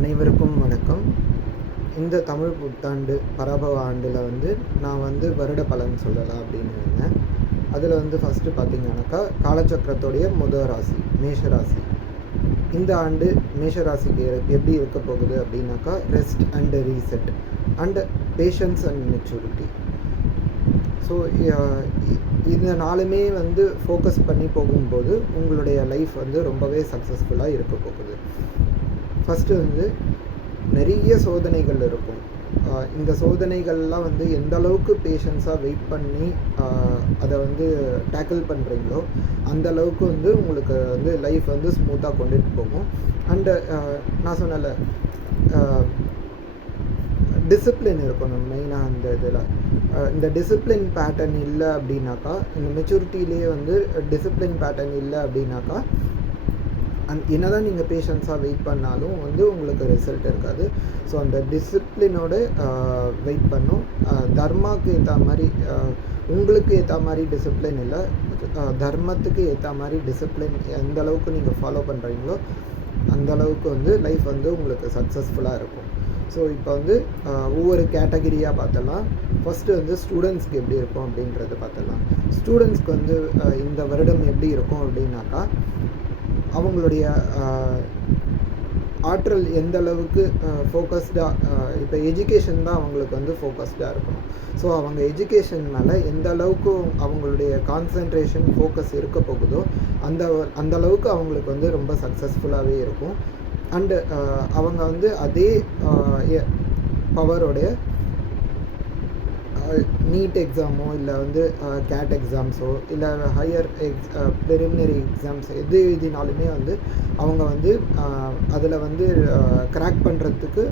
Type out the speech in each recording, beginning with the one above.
அனைவருக்கும் வணக்கம். இந்த தமிழ் புத்தாண்டு பராபவ ஆண்டில் நான் வருட பலன் சொல்லலாம் அப்படின்னு இருந்தேன். அதில் ஃபஸ்ட்டு பார்த்திங்கனாக்கா காலச்சக்கரத்தோடைய முதல் ராசி மேஷராசி. இந்த ஆண்டு மேஷராசிக்கு எப்படி இருக்க போகுது அப்படின்னாக்கா rest and reset and patience and maturity. So இந்த நாளுமே ஃபோக்கஸ் பண்ணி போகும்போது உங்களுடைய லைஃப் ரொம்பவே சக்ஸஸ்ஃபுல்லாக இருக்க போகுது. ஃபஸ்ட்டு நிறைய சோதனைகள் இருக்கும். இந்த சோதனைகள்லாம் எந்த அளவுக்கு பேஷன்ஸாக வெயிட் பண்ணி அதை டேக்கிள் பண்ணுறீங்களோ அந்த அளவுக்கு உங்களுக்கு லைஃப் ஸ்மூத்தாக கொண்டுட்டு போகும். அண்டு நான் சொன்னல டிசிப்ளின் இருக்கணும் மெயினாக. அந்த இதில் இந்த டிசிப்ளின் பேட்டர்ன் இல்லை அப்படின்னாக்கா, இந்த மெச்சூரிட்டிலேயே டிசிப்ளின் பேட்டர்ன் இல்லை அப்படின்னாக்கா என்னதான் நீங்கள் பேஷன்ஸாக வெயிட் பண்ணாலும் உங்களுக்கு ரிசல்ட் இருக்காது. ஸோ அந்த டிசிப்ளினோட வெயிட் பண்ணும். தர்மாவுக்கு ஏற்ற மாதிரி உங்களுக்கு ஏற்ற மாதிரி டிசிப்ளின் இல்லை, தர்மத்துக்கு ஏற்ற மாதிரி டிசிப்ளின் எந்த அளவுக்கு நீங்கள் ஃபாலோ பண்ணுறீங்களோ அந்த அளவுக்கு லைஃப் உங்களுக்கு சக்ஸஸ்ஃபுல்லாக இருக்கும். ஸோ இப்போ ஒவ்வொரு கேட்டகரியாக பார்த்தலாம். ஃபஸ்ட்டு ஸ்டூடெண்ட்ஸ்க்கு எப்படி இருக்கும் அப்படின்றத பார்த்தலாம். ஸ்டூடெண்ட்ஸ்க்கு இந்த வருடம் எப்படி இருக்கும் அப்படின்னாக்கா, அவங்களுடைய ஆற்றல் எந்த அளவுக்கு ஃபோக்கஸ்டாக, இப்போ எஜுகேஷன் தான் அவங்களுக்கு ஃபோக்கஸ்டாக இருக்கணும். ஸோ அவங்க எஜுகேஷன் மேலே எந்த அளவுக்கு அவங்களுடைய கான்சன்ட்ரேஷன் ஃபோக்கஸ் இருக்க போகுதோ அந்த அளவுக்கு அவங்களுக்கு ரொம்ப சக்ஸஸ்ஃபுல்லாகவே இருக்கும். அண்டு அவங்க அதே பவரோடைய நீட் எக்ஸாமோ இல்லை கேட் எக்ஸாம்ஸோ இல்லை ஹையர் ப்ரிலிமினரி எக்ஸாம்ஸ் எது எழுதினாலுமே அவங்க அதில் கிராக் பண்ணுறதுக்கு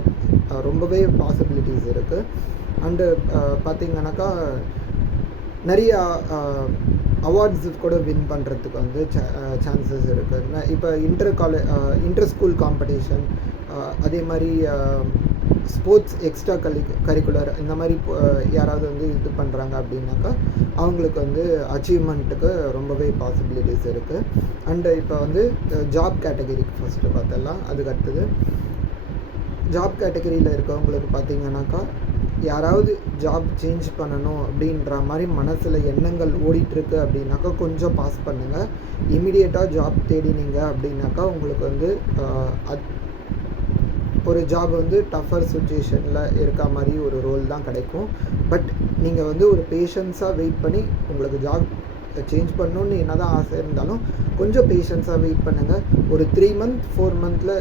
ரொம்பவே பாசிபிலிட்டிஸ் இருக்குது. அண்டு பார்த்திங்கனாக்கா நிறையா அவார்ட்ஸு கூட வின் பண்ணுறதுக்கு சான்சஸ் இருக்குது. இப்போ இன்டர் ஸ்கூல் காம்படிஷன், அதே மாதிரி ஸ்போர்ட்ஸ் எக்ஸ்ட்ரா கரிக்குலர் இந்த மாதிரி யாராவது இது பண்ணுறாங்க அப்படின்னாக்கா அவங்களுக்கு அச்சீவ்மெண்ட்டுக்கு ரொம்பவே பாசிபிலிட்டிஸ் இருக்குது. அண்டு இப்போ ஜாப் கேட்டகரிக்கு ஃபஸ்ட்டு பார்த்தலாம். அதுக்கு அடுத்தது ஜாப் கேட்டகரியில் இருக்கவங்களுக்கு பார்த்திங்கனாக்கா, யாராவது ஜாப் சேஞ்ச் பண்ணணும் அப்படின்ற மாதிரி மனசில் எண்ணங்கள் ஓடிட்டுருக்கு அப்படின்னாக்கா கொஞ்சம் பாஸ் பண்ணுங்கள். இமீடியட்டாக ஜாப் தேடினீங்க அப்படின்னாக்கா உங்களுக்கு ஒரு ஜாப் டஃபர் சுச்சுவேஷனில் இருக்க மாதிரி ஒரு ரோல் தான் கிடைக்கும். பட் நீங்கள் ஒரு பேஷன்ஸாக வெயிட் பண்ணி உங்களுக்கு ஜாப் சேஞ்ச் பண்ணணுன்னு என்ன தான் ஆசை இருந்தாலும் கொஞ்சம் பேஷன்ஸாக வெயிட் பண்ணுங்கள். ஒரு 3 month 4 monthல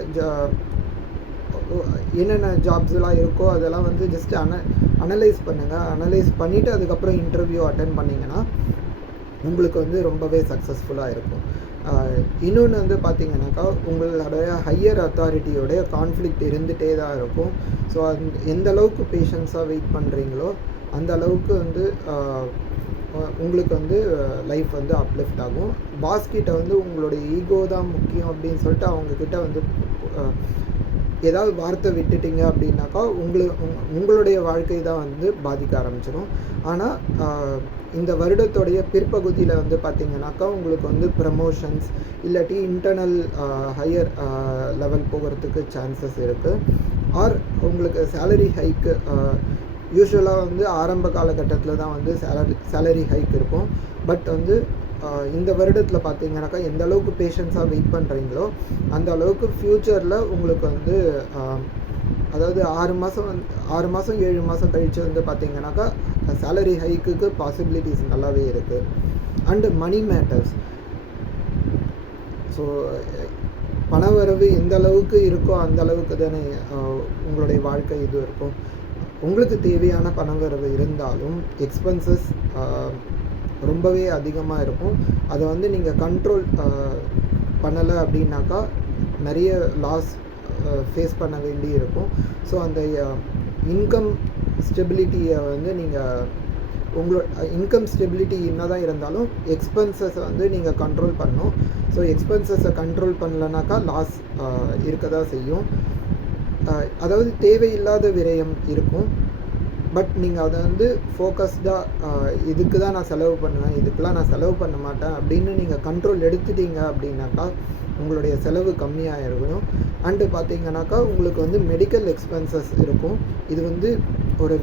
என்னென்ன ஜாப்ஸ்லாம் இருக்கோ அதெல்லாம் ஜஸ்ட் அனலைஸ் பண்ணுங்கள். அனலைஸ் பண்ணிவிட்டு அதுக்கப்புறம் இன்டர்வியூ அட்டென்ட் பண்ணிங்கன்னா உங்களுக்கு ரொம்பவே சக்ஸஸ்ஃபுல்லாக இருக்கும். இன்னொன்று பார்த்திங்கனாக்கா, உங்களுடைய ஹையர் அத்தாரிட்டியோடைய கான்ஃப்ளிக்ட் இருந்துகிட்டே தான் இருக்கும். ஸோ எந்த அளவுக்கு பேஷன்ஸாக வெயிட் பண்ணுறீங்களோ அந்த அளவுக்கு உங்களுக்கு லைஃப் அப்லிஃப்ட் ஆகும். பாஸ்கிட்ட உங்களுடைய ஈகோ தான் முக்கியம் அப்படின்னு சொல்லிட்டு அவங்கக்கிட்ட ஏதாவது வார்த்தை விட்டுட்டிங்க அப்படின்னாக்கா உங்களுடைய வாழ்க்கை தான் பாதிக்க ஆரம்பிச்சிடும். ஆனால் இந்த வருடத்துடைய பிற்பகுதியில் பார்த்திங்கனாக்கா உங்களுக்கு ப்ரமோஷன்ஸ் இல்லாட்டி இன்டர்னல் ஹையர் லெவல் போகிறதுக்கு சான்சஸ் இருக்குது. ஆர் உங்களுக்கு சேலரி ஹைக்கு யூஸ்வலாக ஆரம்ப காலகட்டத்தில் தான் சேலரி ஹைக் இருக்கும். பட் இந்த வருடத்தில் பார்த்திங்கனாக்கா எந்த அளவுக்கு பேஷன்ஸாக வெயிட் பண்ணுறீங்களோ அந்த அளவுக்கு ஃப்யூச்சரில் உங்களுக்கு அதாவது 6 மாதம் 7 மாதம் கழித்து பார்த்திங்கனாக்கா சேலரி ஹைக்குக்கு பாசிபிலிட்டிஸ் நல்லாவே இருக்குது. And money matters. ஸோ பணவரவு எந்த அளவுக்கு இருக்கோ அந்த அளவுக்கு தானே உங்களுடைய வாழ்க்கை இது இருக்கும். உங்களுக்கு தேவையான பணவரவு இருந்தாலும் எக்ஸ்பென்சஸ் ரொம்பவே அதிகமாக இருக்கும். அதை நீங்கள் கண்ட்ரோல் பண்ணலை அப்படின்னாக்கா நிறைய லாஸ் ஃபேஸ் பண்ண வேண்டி இருக்கும். ஸோ அந்த இன்கம் ஸ்டெபிலிட்டியை நீங்கள் இன்கம் ஸ்டெபிலிட்டி என்ன தான் இருந்தாலும் எக்ஸ்பென்சஸை நீங்கள் கண்ட்ரோல் பண்ணணும். ஸோ எக்ஸ்பென்சஸை கண்ட்ரோல் பண்ணலனாக்கா லாஸ் இருக்க தான் செய்யும். அதாவது தேவையில்லாத விரயம் இருக்கும். பட் நீங்கள் அதை வந்து ஃபோக்கஸ்டாக இதுக்கு தான் நான் செலவு பண்ணுவேன், இதுக்கெலாம் நான் செலவு பண்ண மாட்டேன் அப்படின்னு நீங்கள் கண்ட்ரோல் எடுத்துட்டீங்க அப்படின்னாக்கா உங்களுடைய செலவு கம்மியாக இருக்கணும். அண்டு பார்த்தீங்கன்னாக்கா உங்களுக்கு வந்து மெடிக்கல் எக்ஸ்பென்சஸ் இருக்கும். இது வந்து ஒரு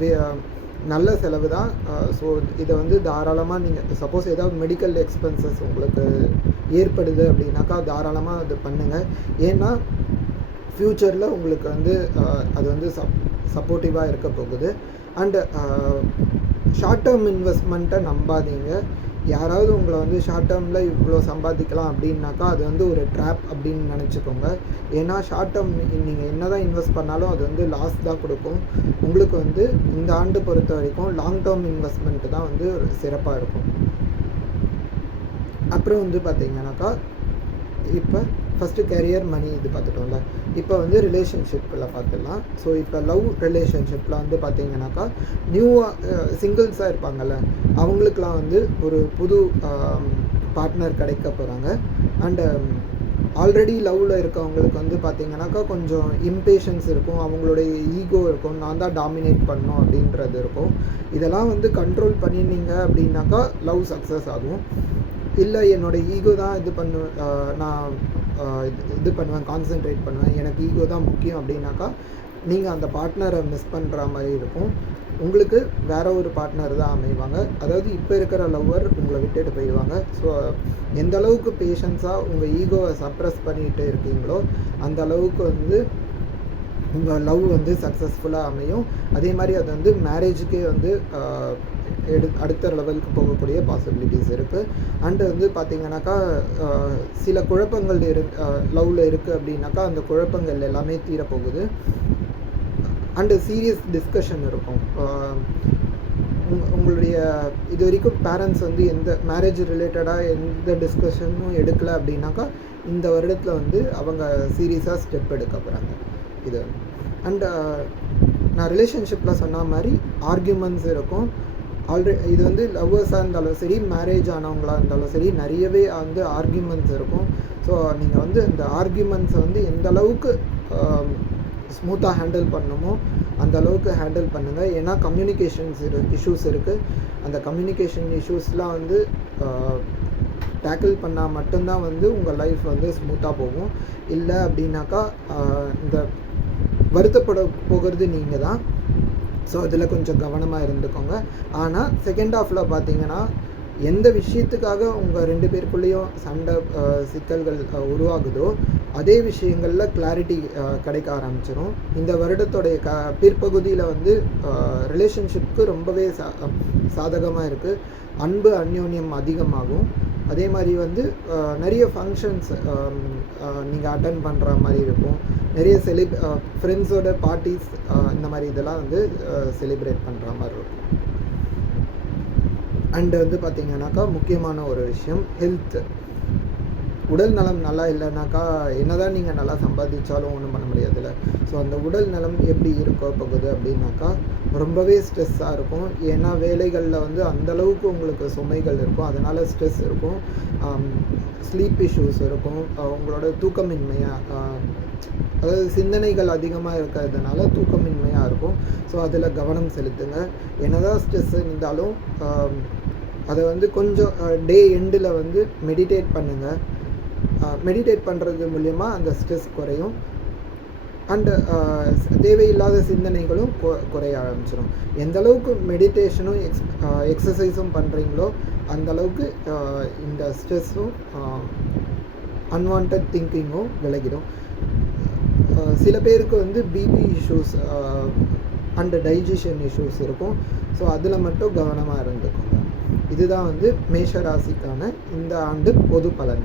நல்ல செலவு தான். ஸோ இதை வந்து தாராளமாக நீங்கள் சப்போஸ் ஏதாவது மெடிக்கல் எக்ஸ்பென்சஸ் உங்களுக்கு ஏற்படுது அப்படின்னாக்கா தாராளமாக அது பண்ணுங்கள். ஏன்னா ஃப்யூச்சரில் உங்களுக்கு வந்து அது வந்து சப்போர்ட்டிவாக இருக்க போகுது. அண்டு ஷார்ட் டேர்ம் இன்வெஸ்ட்மெண்ட்டை நம்பாதீங்க. யாராவது உங்களை வந்து ஷார்ட் டேர்மில் இவ்வளோ சம்பாதிக்கலாம் அப்படின்னாக்கா அது வந்து ஒரு ட்ராப் அப்படின்னு நினச்சிக்கோங்க. ஏன்னா ஷார்ட் டேர்ம் நீங்கள் என்ன தான் இன்வெஸ்ட் பண்ணாலும் அது வந்து லாஸ் தான் கொடுக்கும். உங்களுக்கு வந்து இந்த ஆண்டு பொறுத்த வரைக்கும் லாங் டேர்ம் இன்வெஸ்ட்மெண்ட்டு தான் வந்து சிறப்பாக இருக்கும். அப்புறம் வந்து பார்த்தீங்கன்னாக்கா இப்போ ஃபஸ்ட்டு கெரியர், மணி இது பார்த்துட்டோம்ல. இப்போ வந்து ரிலேஷன்ஷிப்பில் பார்த்துடலாம். ஸோ இப்போ லவ் ரிலேஷன்ஷிப்பில் வந்து பார்த்தீங்கன்னாக்கா நியூவாக சிங்கிள்ஸாக இருப்பாங்கள்ல அவங்களுக்கெலாம் வந்து ஒரு புது பார்ட்னர் கிடைக்க போகிறாங்க. அண்டு ஆல்ரெடி லவ்வில் இருக்கவங்களுக்கு வந்து பார்த்தீங்கன்னாக்கா கொஞ்சம் இம்பேஷன்ஸ் இருக்கும், அவங்களுடைய ஈகோ இருக்கும், நான் தான் டாமினேட் பண்ணணும் அப்படின்றது இருக்கும். இதெல்லாம் வந்து கண்ட்ரோல் பண்ணினீங்க அப்படின்னாக்கா லவ் சக்ஸஸ் ஆகும். இல்லை என்னோடய ஈகோ தான் இது நான் இது பண்ணுவேன், கான்சென்ட்ரேட் பண்ணுவேன், எனக்கு ஈகோ தான் முக்கியம் அப்படின்னாக்கா நீங்கள் அந்த பார்ட்னரை மிஸ் பண்ணுற மாதிரி இருக்கும். உங்களுக்கு வேற ஒரு பார்ட்னர் தான் அமைவாங்க. அதாவது இப்போ இருக்கிற லவ்வர் உங்களை விட்டுட்டு போயிடுவாங்க. ஸோ எந்த அளவுக்கு பேஷன்ஸாக உங்கள் ஈகோவை சப்ரஸ் பண்ணிகிட்டு இருக்கீங்களோ அந்த அளவுக்கு வந்து உங்கள் லவ் வந்து சக்ஸஸ்ஃபுல்லாக அமையும். அதே மாதிரி அது வந்து மேரேஜுக்கே வந்து அடுத்த லெவலுக்கு போகக்கூடிய பாசிபிலிட்டிஸ் இருக்குது. அண்டு வந்து பார்த்திங்கனாக்கா சில குழப்பங்கள் லவ்வில் இருக்குது அப்படின்னாக்கா அந்த குழப்பங்கள் எல்லாமே தீரப்போகுது. அண்டு சீரியஸ் டிஸ்கஷன் இருக்கும். உங்களுடைய இது வரைக்கும் பேரண்ட்ஸ் வந்து எந்த மேரேஜ் ரிலேட்டடாக எந்த டிஸ்கஷனும் எடுக்கலை அப்படின்னாக்கா இந்த வருடத்தில் வந்து அவங்க சீரியஸாக ஸ்டெப் எடுக்க போகிறாங்க. இது அண்டு நான் ரிலேஷன்ஷிப்பில் சொன்ன மாதிரி ஆர்கியூமெண்ட்ஸ் இருக்கும். இது வந்து லவ்வர்ஸாக இருந்தாலும் சரி, மேரேஜ் ஆனவங்களாக இருந்தாலும் சரி, நிறையவே வந்து ஆர்கியூமெண்ட்ஸ் இருக்கும். ஸோ நீங்கள் வந்து இந்த ஆர்கியூமெண்ட்ஸை வந்து எந்த அளவுக்கு ஸ்மூத்தாக ஹேண்டில் பண்ணணுமோ அந்த அளவுக்கு ஹேண்டில் பண்ணுங்கள். ஏன்னா கம்யூனிகேஷன்ஸ் இஷ்யூஸ் இருக்குது. அந்த கம்யூனிகேஷன் இஷ்யூஸ்லாம் வந்து டேக்கிள் பண்ணால் மட்டும்தான் வந்து உங்கள் லைஃப் வந்து ஸ்மூத்தாக போகும். இல்லை அப்படின்னாக்கா இந்த வருத்தப்பட போகிறது நீங்கள் தான். ஸோ அதில் கொஞ்சம் கவனமாக இருந்துக்கோங்க. ஆனால் செகண்ட் ஹாஃபில் பார்த்தீங்கன்னா எந்த விஷயத்துக்காக உங்கள் ரெண்டு பேருக்குள்ளேயும் சண்டை சிக்கல்கள் உருவாகுதோ அதே விஷயங்களில் கிளாரிட்டி கிடைக்க ஆரம்பிச்சிடும். இந்த வருடத்துடைய பிற்பகுதியில் வந்து ரிலேஷன்ஷிப்க்கு ரொம்பவே சாதகமாக இருக்குது. அன்பு அந்யோன்யம் அதிகமாகும். அதே மாதிரி வந்து நிறைய ஃபங்க்ஷன்ஸ் நீங்கள் அட்டன் பண்ணுற மாதிரி இருக்கும். நிறைய ஃப்ரெண்ட்ஸோட பார்ட்டிஸ் இந்த மாதிரி இதெல்லாம் வந்து செலிப்ரேட் பண்ணுற மாதிரி இருக்கும். அண்டு வந்து பார்த்திங்கனாக்கா முக்கியமான ஒரு விஷயம் ஹெல்த். உடல் நலம் நல்லா இல்லைனாக்கா என்னதான் நீங்கள் நல்லா சம்பாதிச்சாலும் ஒன்றும் பண்ண முடியாதுல்ல. ஸோ அந்த உடல் நலம் எப்படி இருக்க போகுது அப்படின்னாக்கா ரொம்பவே ஸ்ட்ரெஸ்ஸாக இருக்கும். ஏன்னா வேலைகளில் வந்து அந்தளவுக்கு உங்களுக்கு சுமைகள் இருக்கும், அதனால் ஸ்ட்ரெஸ் இருக்கும். ஸ்லீப் இஷ்யூஸ் இருக்கும். உங்களோட தூக்கமின்மையாக அதாவது சிந்தனைகள் அதிகமாக இருக்கிறதுனால தூக்கமின்மையாக இருக்கும். ஸோ அதில் கவனம் செலுத்துங்க. என்னதான் ஸ்ட்ரெஸ் இருந்தாலும் அதை வந்து கொஞ்சம் டே எண்டில் வந்து மெடிடேட் பண்ணுங்கள். மெடிடேட் பண்ணுறது மூலயமா அந்த ஸ்ட்ரெஸ் குறையும். அண்டு தேவையில்லாத சிந்தனைகளும் குறைய ஆரம்பிச்சிடும். எந்த அளவுக்கு மெடிடேஷனும் எக்ஸசைஸும் பண்ணுறீங்களோ அந்தளவுக்கு இந்த ஸ்ட்ரெஸ்ஸும் அன்வான்ட் திங்கிங்கும் விலகிடும். சில பேருக்கு வந்து BP issues and digestion issues இருக்கும். ஸோ அதில் மட்டும் கவனமாக இருந்துக்கோங்க. இதுதான் வந்து மேஷ ராசிக்கான இந்த ஆண்டு பொது பலன்.